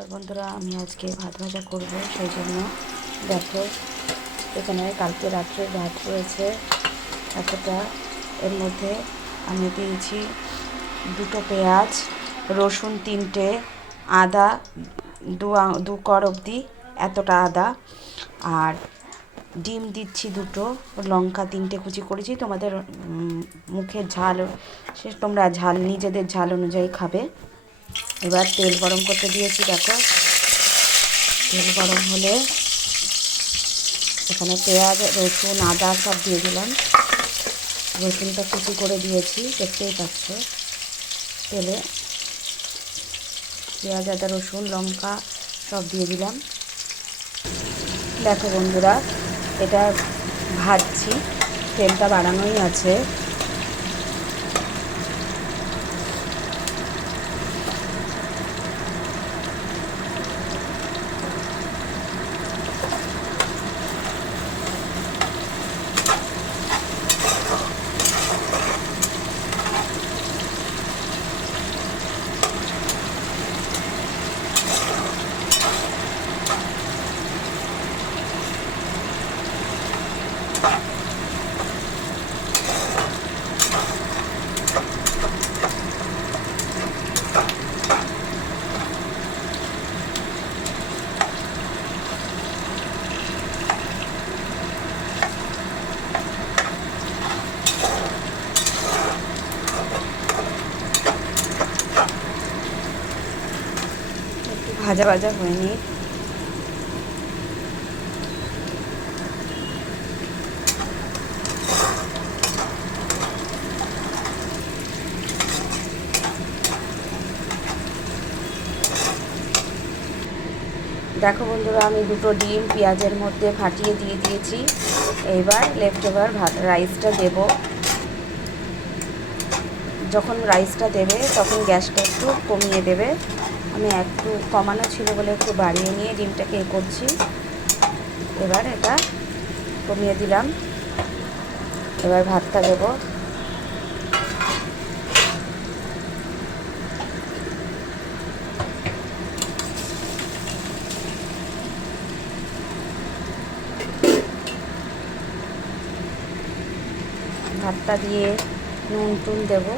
নমস্কার বন্ধুরা, আমি আজকে ভাত ভাজা করব। সেই জন্য দেখো, এখানে কালকে রাত্রে ভাত রয়েছে এতটা। এর মধ্যে আমি দিয়েছি দুটো পেঁয়াজ, রসুন তিনটে, আদা দু কর অবধি এতটা আদা, আর ডিম দিচ্ছি দুটো, লঙ্কা তিনটে কুচি করেছি। তোমাদের মুখের ঝাল সে তোমরা ঝাল নিজেদের ঝাল অনুযায়ী খাবে। এবার তেল গরম করতে দিয়েছি। দেখো, তেল গরম হলে এখানে পেঁয়াজ, রসুন, আদা সব দিয়ে দিলাম। রসুনটা কুচি করে দিয়েছি, দেখতেই পাচ্ছ। তেলে পেঁয়াজ, আদা, রসুন, লঙ্কা সব দিয়ে দিলাম। দেখো বন্ধুরা, এটা ভাজছি, তেলটা বাড়ানোই আছে। ভাজা ভাজা হয়নি। দেখো বন্ধুরা, আমি দুটো ডিম পেঁয়াজের মধ্যে ফাটিয়ে দিয়ে দিয়েছি। এইবার লেফট ওভার রাইসটা দেব। যখন রাইসটা দেবে তখন গ্যাসটা একটু কমিয়ে দেবে। আমি একটু কমানো ছিল বলে একটু বাড়িয়ে নিয়ে ডিমটাকে করছি। এবার এটা কমিয়ে দিলাম। এবার ভাতটা দেব। ভাতটা দিয়ে নুন টুন দেবো।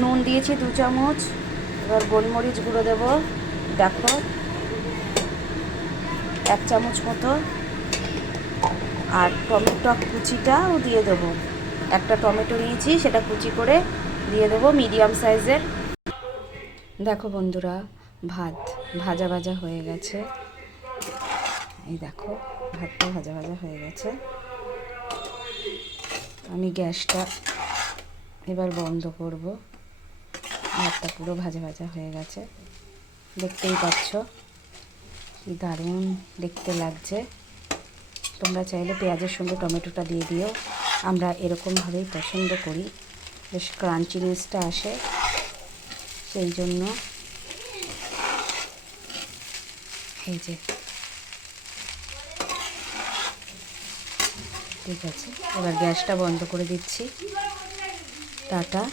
নুন দিয়েছি 2 চামচ। এবার গোলমরিচ গুঁড়ো দেবো, দেখো 1 চামচ মতো। আর টমেটো কুচিটাও দিয়ে দেবো। একটা টমেটো নিয়েছি, সেটা কুচি করে দিয়ে দেবো, মিডিয়াম সাইজের। দেখো বন্ধুরা, ভাত ভাজা ভাজা হয়ে গেছে। এই দেখো, ভাতটা ভাজা ভাজা হয়ে গেছে। আমি গ্যাসটা এবার বন্ধ করব। ভাতটা পুরো ভাজা ভাজা হয়ে গেছে, দেখতেই পাচ্ছ কি দারুণ দেখতে লাগছে। তোমরা চাইলে পেঁয়াজের সঙ্গে টমেটোটা দিয়ে দিও। আমরা এরকমভাবেই পছন্দ করি, বেশ ক্রাঞ্চিনেসটা আসে, সেই জন্য। এই যে, ঠিক আছে, এবার গ্যাসটা বন্ধ করে দিচ্ছি। টাটা।